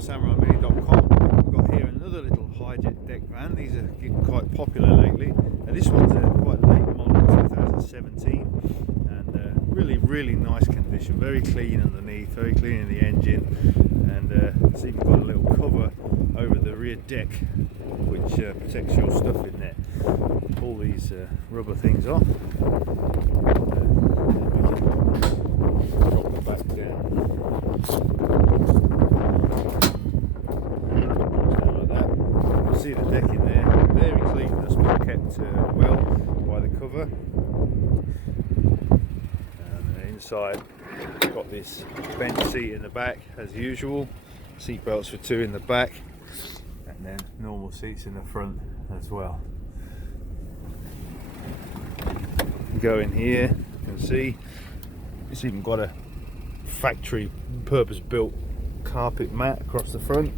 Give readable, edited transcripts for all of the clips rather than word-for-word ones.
from 𝐦𝐸𝐵𝐞. We've got here another little Hijet deck van. These are getting quite popular lately. This one's a quite late model, 2017, and really nice condition. Very clean underneath, very clean in the engine, and see, we've got a little cover over the rear deck which protects your stuff in there. Pull these rubber things off. Drop the back down. Like that. You see the deck in there, very clean, that's been kept well by the cover. And inside, got this bench seat in the back as usual. Seat belts for 2 in the back, and then normal seats in the front as well. Go in here, you can see it's even got a factory purpose-built carpet mat across the front.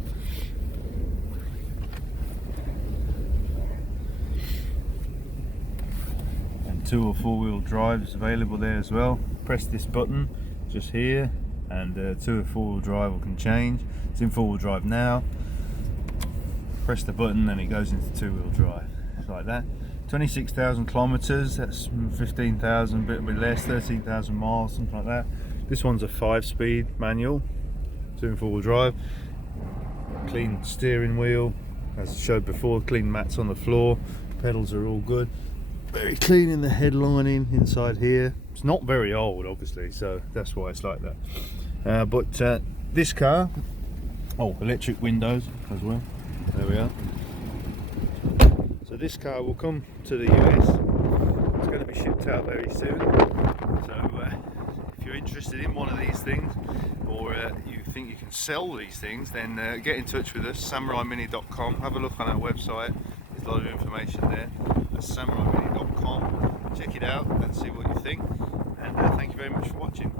And 2 or 4-wheel drives available there as well. Press this button just here, and 2 or 4-wheel drive can change. It's in 4-wheel drive now. Press the button and it goes into 2-wheel drive, like that. 26,000 kilometers, that's 15,000, a bit less, 13,000 miles, something like that. This one's a 5-speed manual, 2 and 4-wheel drive. Clean steering wheel, as I showed before, clean mats on the floor, pedals are all good. Very clean in the headlining inside here. It's not very old, obviously, so that's why it's like that. But this car, electric windows as well. There we are. So this car will come to the US. It's going to be shipped out very soon. So if you're interested in one of these things, or you think you can sell these things, then get in touch with us, 𝐷𝐸𝐵𝐞. Have a look on our website. There's a lot of information there. That's 𝐷𝐸𝐵𝐞. Check it out and see what you think. And thank you very much for watching.